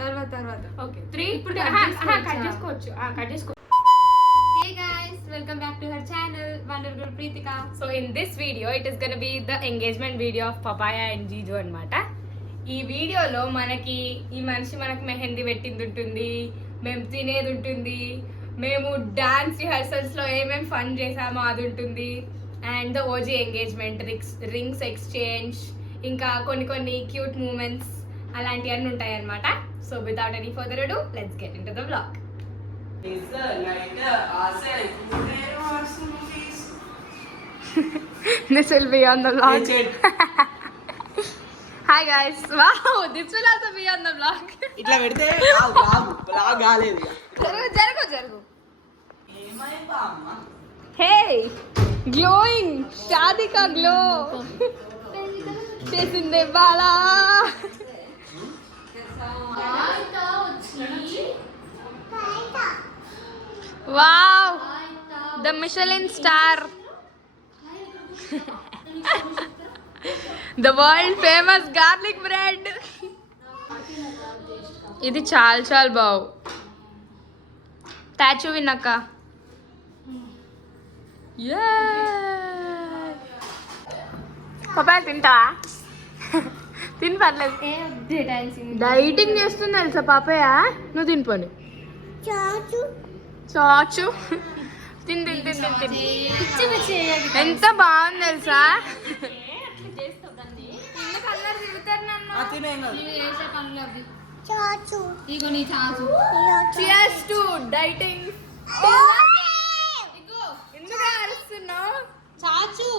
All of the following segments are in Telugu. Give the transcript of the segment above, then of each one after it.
తర్వాత తర్వాత ఓకే 3 ఇప్పుడు కట్ చేసుకోవచ్చు కట్ చేసుకో. Hey guys, welcome back to her channel Wonder Girl Preetika. So in this video it is gonna be the engagement video of Papaya and Jiju అన్నమాట. ఈ వీడియోలో మనకి ఈ మనిషి మనకు మెహందీ పెట్టింది ఉంటుంది, మేము తినేది ఉంటుంది, మేము డాన్స్ రిహర్సల్స్ లో ఏమేమి ఫన్ చేసామో అది ఉంటుంది, and the OG engagement rings exchange, ఇంకా కొన్ని క్యూట్ మూమెంట్స్ అలాంటివన్నీ ఉంటాయి అన్నమాట. సో వితౌట్ ఎనీ ఫర్దర్ అడు let's get into the vlog. This will be on the vlog. Hi guys. Wow, this will also be on the vlog. ఇట్లా పెడితే బ్లాగ్ కాలేదు. జరుగు. Hey, glowing. షాదీ కా గ్లో. చేసిందే Bala. Wow, the Michelin star. The world famous garlic bread. ఇది చాలా బావు. తాచు వినక్క. పపాయ తింటావా? తిని పర్లేదు. డైటింగ్ చేస్తుంది తెలుసా పాపయ్య. నువ్వు తినిపోను. చాచు తిని ఎంత బాగుంది తెలుసా. Cheers to dieting. ఎందుకు అరుస్తున్నావు? చాచు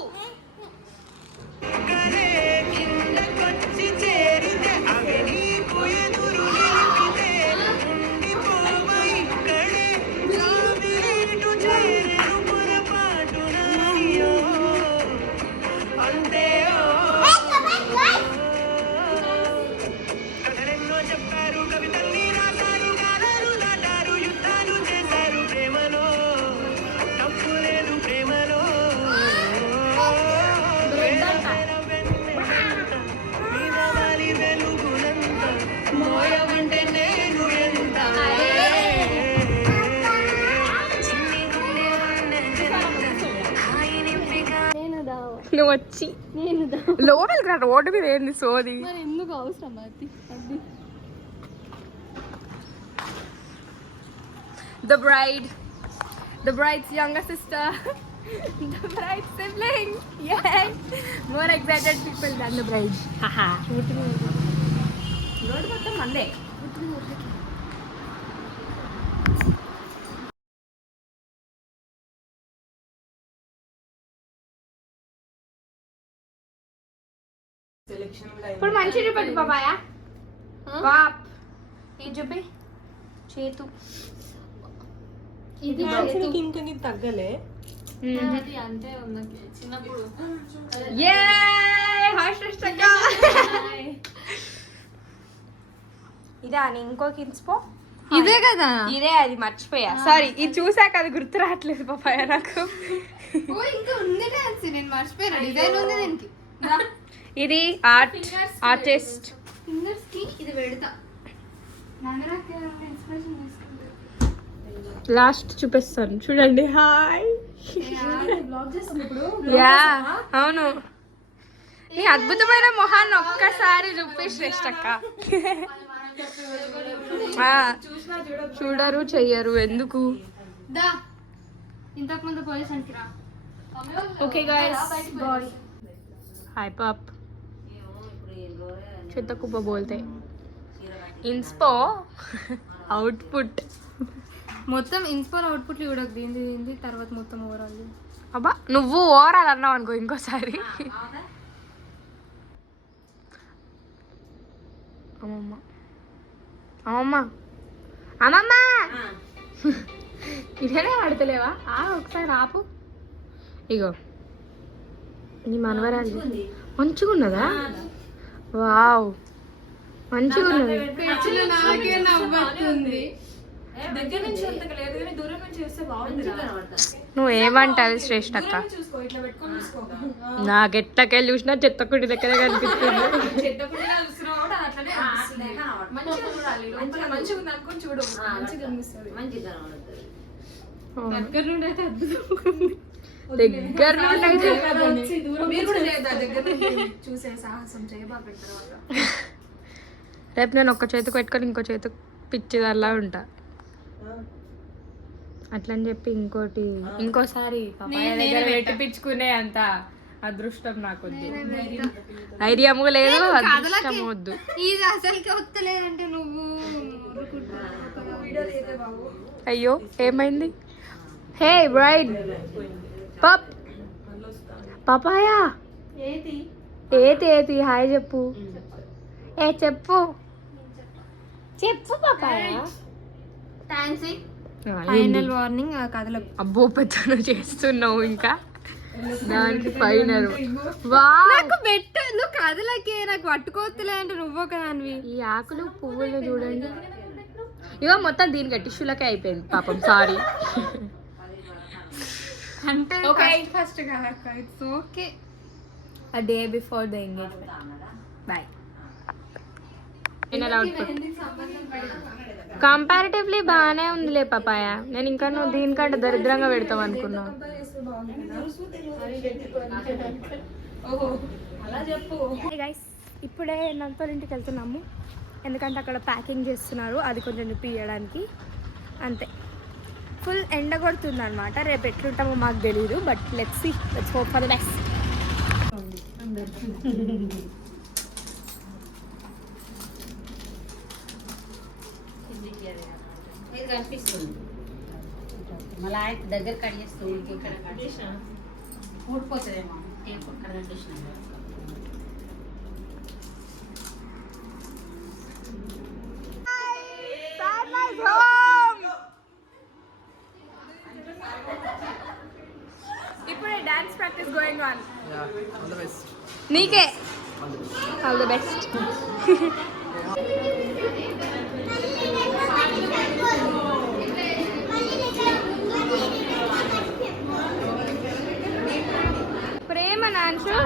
నువ్వు వచ్చి లోపలికి రా. రోడ్డు మీద ఏంది సోది. ఎందుకు అవసరం అది? The bride's younger sister, the bride's sibling. Yes, more excited people than the bride. Haha. Road మొత్తం మందే. ఇప్పుడు మంచి చూపెట్టు బాబాయ్. వాప్ ఇది చూపి. చేతు ఇది ఇంకా తగ్గలే. అంతే ఉంది చిన్నప్పుడు. ఇదా ఇంకొక ఇన్స్పో. ఇదే కదా. ఇదే అది మర్చిపోయా. సారీ, ఇది చూసాక అది గుర్తు రావట్లేదు పాపాయ నాకు. ఇంకా ఉంది డాన్స్ నేను మర్చిపోయాను. డిజైన్ ఉంది దీనికి. ఇది ఆర్టిస్ట్ ఫింగర్స్ కి ఇది పెడతా. లాస్ట్ చూపిస్తాను చూడండి. హాయ్. యా అవును. నీ అద్భుతమైన మొహాన్ని ఒక్కసారి చూపి శ్రేష్టక్క. చూడరు చెయ్యరు ఎందుకు. ఇంతకు ముందు పొజిషన్కి రా. ఓకే గైస్, हाय पप చెత్త కుప్ప బోల్తే ఇన్స్పో అవుట్పుట్ మొత్తం ఇన్స్పైర్ అవుట్పుట్లు చూడకు. దీంది తర్వాత మొత్తం ఓవరాల్. అబ్బా నువ్వు ఓవరాల్ అన్నావు అనుకో ఇంకోసారి. అమ్మమ్మ అమ్మమ్మ అమ్మమ్మ ఇదేనే పడతలేవా? ఒకసారి ఆపు. ఇగో నీ మనవరాలు మంచిగా ఉన్నదా? వావ్ మంచిగా ఉన్నది. నువ్వు ఏమంటావు శ్రేష్టక్క? నాకెట్టకెళ్ళి చూసినా చెత్తకుడి దగ్గర కనిపిస్తుంది. మంచిగా చూడాలి లోపల మంచిగా ఉంది అనుకొని చూడు మంచిగా కనిపిస్తుంది మంచిగా కనబడుతుంది. దగ్గర నుండి అయితే దగ్గర నుండి అయితే మీరు కూడా లేదా దగ్గర నుండి చూసే సాహసం చేయబాకండి తర్వాత రేపు నేను ఒక్క చేతికి పెట్టుకొని ఇంకో చేతికి పిచ్చిదల్లా ఉంటా అట్లని చెప్పి ఇంకోసారి పపాయ దగ్గర పెట్టి పిచ్చుకునే అంత అదృష్టం నాకు ధైర్యము లేదు అదృష్టం వద్దు ఇది అసలుకి వస్తలేదంటే నువ్వు అయ్యో ఏమైంది హే బ్రైడ్ పపాయా ఏతి హాయ్ చెప్పు చెప్పు పపాయ థ్యాంక్స్ ఫైనల్ వార్నింగ్ ఆ కథలో అబ్బో పెద్ద చేస్తున్నావు ఇంకా దానికి ఫైనల్ నాకు పెట్టు నువ్వు కథలకి నాకు పట్టుకోవట్లే అంటే నువ్వు ఒకదానివి ఈ ఆకులు పువ్వులు చూడండి ఇగో మొత్తం దీనికి టిష్యూలకే అయిపోయింది పాపం సారీ అంటే ఫస్ట్ కదక్క it's okay a day before the engagement. Bye. Final output. Comparatively బాగానే ఉందిలే పపాయ నేను ఇంకా నువ్వు దీనికంటే దరిద్రంగా పెడతావు అనుకున్నా గైస్ ఇప్పుడే నంతోళ్ళ ఇంటికి వెళ్తున్నాము ఎందుకంటే అక్కడ ప్యాకింగ్ చేస్తున్నారు అది కొంచెం చూపించడానికి అంతే ఫుల్ ఎండ కొడుతుంది అనమాట రేపు ఎట్లుంటామో మాకు తెలియదు but let's see let's hope for the best ఇది కనిపిస్తుంది మళ్ళీ ఆయన దగ్గర కట్ చేస్తుంది ఇక్కడ కట్ చేసిన ఊడిపోతుందేమో ఇక్కడ కట్ చేసిన ఇప్పుడే డాన్స్ ప్రాక్టీస్ గోయింగ్ ఆన్ నీకే ఆల్ ది బెస్ట్ ప్రేమ నాన్షు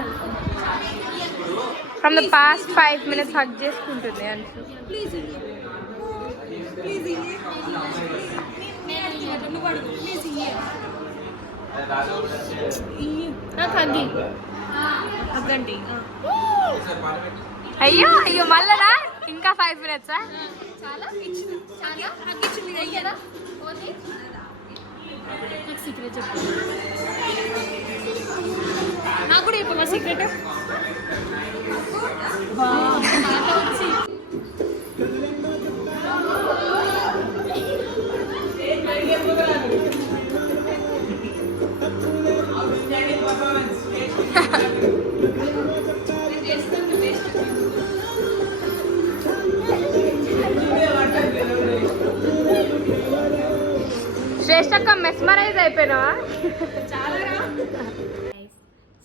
from the past 5 minutes hug చేసుకుంటుంది అన్షు అయ్యో అయ్యో మళ్ళా ఇంకా 5 minutes సీక్రెట్ చెప్పు నాకు కూడా చెప్పమ్మా సీక్రెట్ శ్రేష్టక్క మెస్మరైజ్ అయిపోయినావా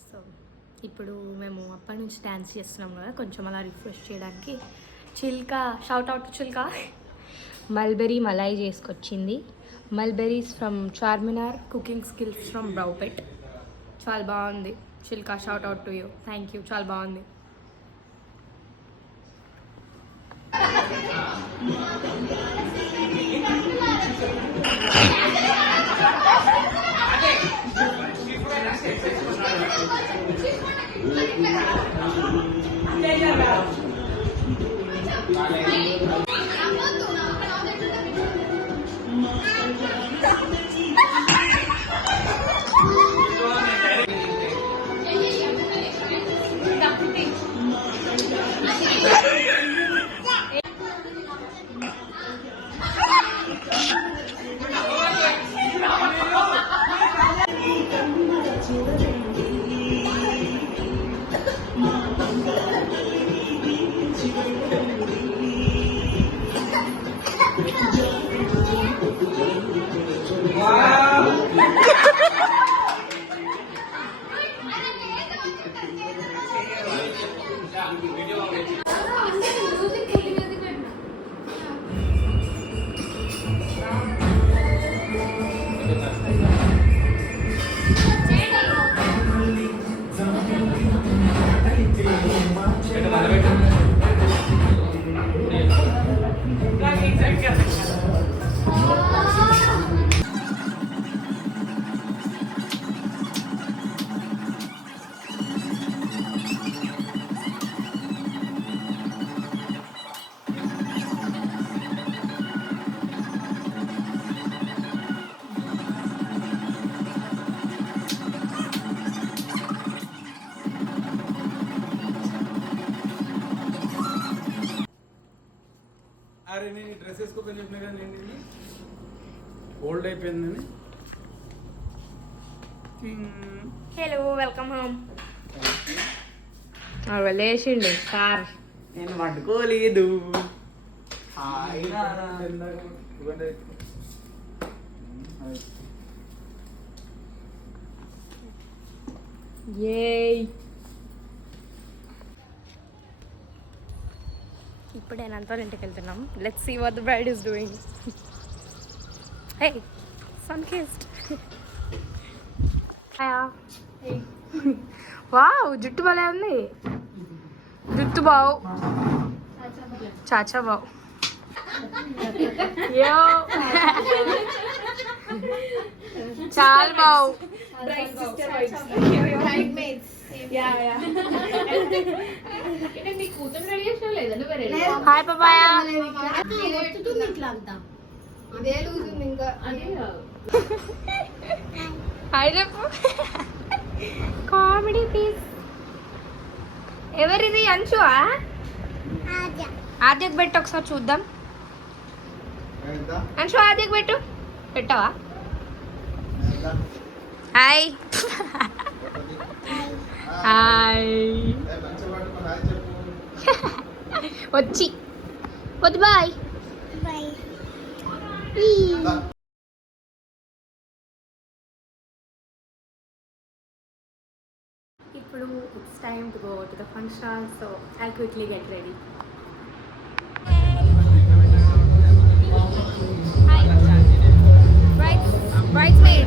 సో ఇప్పుడు మేము అప్పటి నుంచి డ్యాన్స్ చేస్తున్నాం కదా కొంచెం అలా రిఫ్రెష్ చేయడానికి Chilka shout out Chilka mulberry malai చేసుకొచ్చింది mulberries from Charminar cooking skills from బ్రౌపెట్ చాలా బాగుంది Chilka shout out to you thank you చాలా బాగుంది పాడైపోయింది, నీ డ్రెస్ వేసుకోకని చెప్పినా కదా నేను, ఓల్డ్ అయిపోయిందని. Hello, welcome home. లేచిండు సార్. నేను పట్టుకోలేదు. ఇప్పుడే అనంత ఇంటికి వెళ్తున్నాం. Let's see what the bride is doing. Hey, sun kissed. Wow, జుట్టు భలే ఉంది. జుట్టు బావు, చాచా బావు. యో చాలు బావు. Hi papaya. హాయ్ చెప్పు. Comedy piece. ఎవరిది? అంశువా? ఆద్యకు పెట్టు ఒకసారి చూద్దాం. అంశు ఆద్యకు పెట్టు. పెట్టవా? Hi hi. వచ్చి వద్దు. బాయ్. ఇప్పుడు it's time to go to the function, so I quickly get ready. Bridesmaid.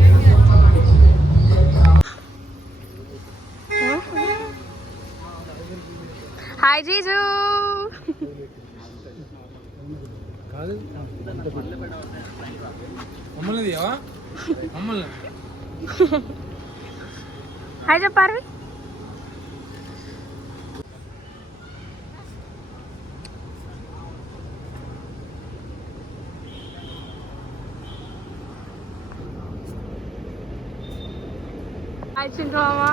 Hi Jiju. మమ్మల్ని మమ్మల్ని హాయ్ చెప్పారు. Hi Chindrama.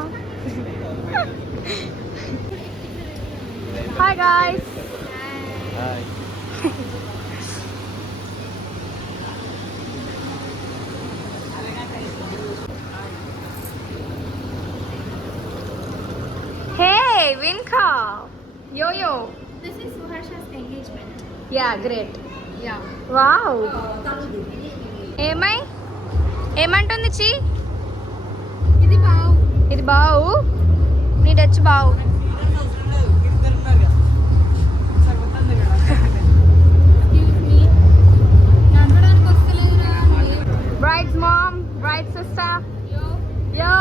Hi guys. Hi. Hey Vinka. Yo. This is Suharsha's engagement. Yeah, great. Yeah. Wow. ఏమంటుంది చి? ఇది బావు. నీ డచ్ బావు. Bride's mom, bride's sister. Yo.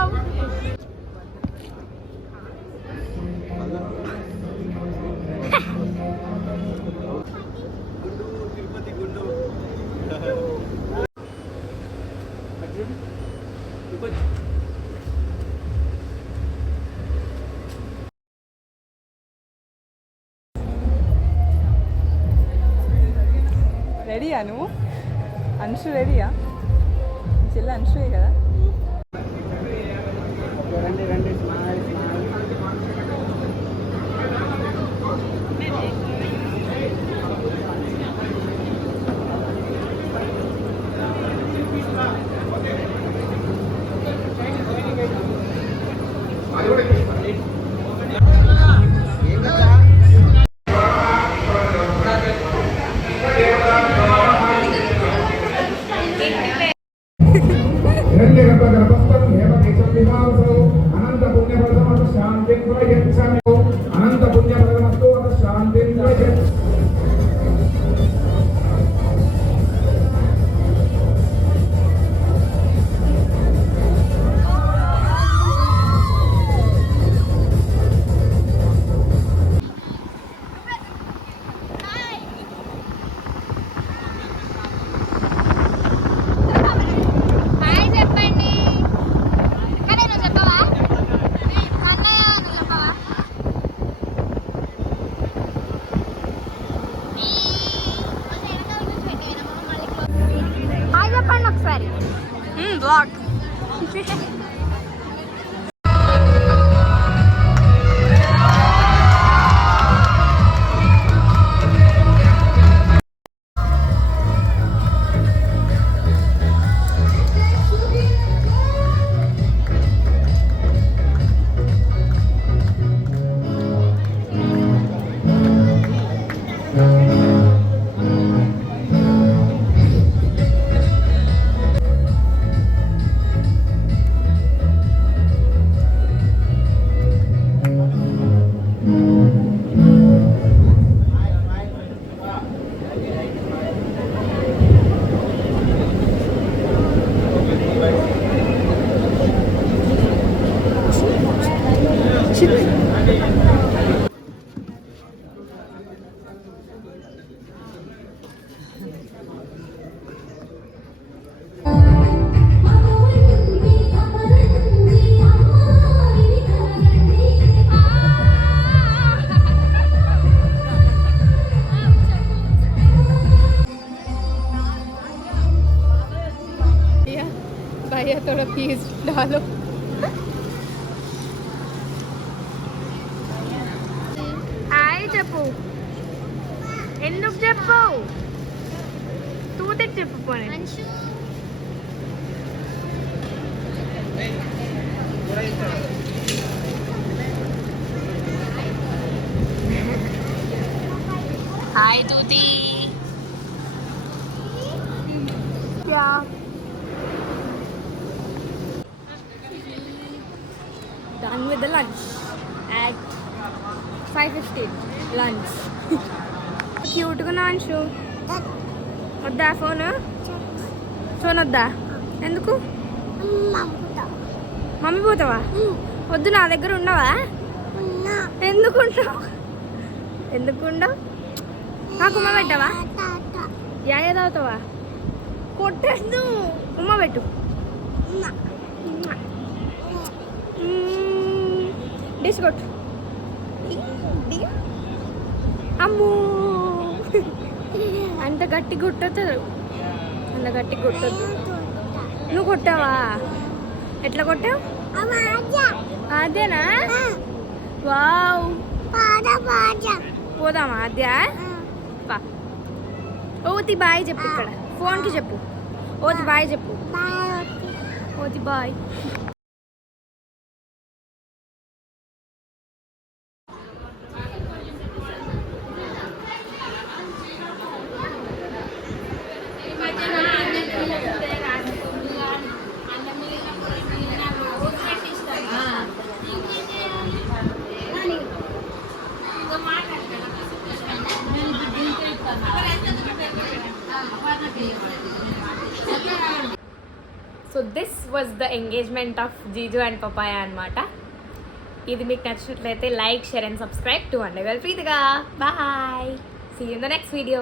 రెడీయా నువ్వు? అంశు రెడీయా? చెల్లి అంశుయే కదా? అనంత పుణ్యఫలమస్తు శాంతి. బ్లాగ్. వచ్చింది. भैया थोड़ा प्लीज डालो. హాయ్ చెప్పు. ఎందుకు చెప్పు? తూతికి చెప్పు పోనీ. హాయ్ తూతి. क्या done with the lunch at 5:15 lunch. Cute గా నాన్షు వద్దా ఫోన్ వద్దా? ఎందుకు? మమ్మీ పోతావా? వద్దు నా దగ్గర ఉండవా? ఎందుకుంటావు? ఎందుకుండవు? నాకు ఉమ్మ పెట్టవా? యా తాగుతావా? కొట్టేద్దు. ఉమ్మ పెట్టు. డిష్ కొట్టు. అమ్మో అంత గట్టి కొట్టద్దు. అంత గట్టి కొట్టద్దు. నువ్వు కొట్టావా? ఎట్లా కొట్టావు? అదేనా? వావ్. పోదామా అదే? ఓతి బాయ్ చెప్పు. ఇక్కడ ఫోన్కి చెప్పు. ఓతి బాయ్ చెప్పు. ఓతి bye. So this was the engagement of Jiju and పపాయ అనమాట. ఇది మీకు నచ్చినట్లయితే like, share and subscribe to అండర్గర్ల్ ప్రీతిగా. Bye. See you in the next video.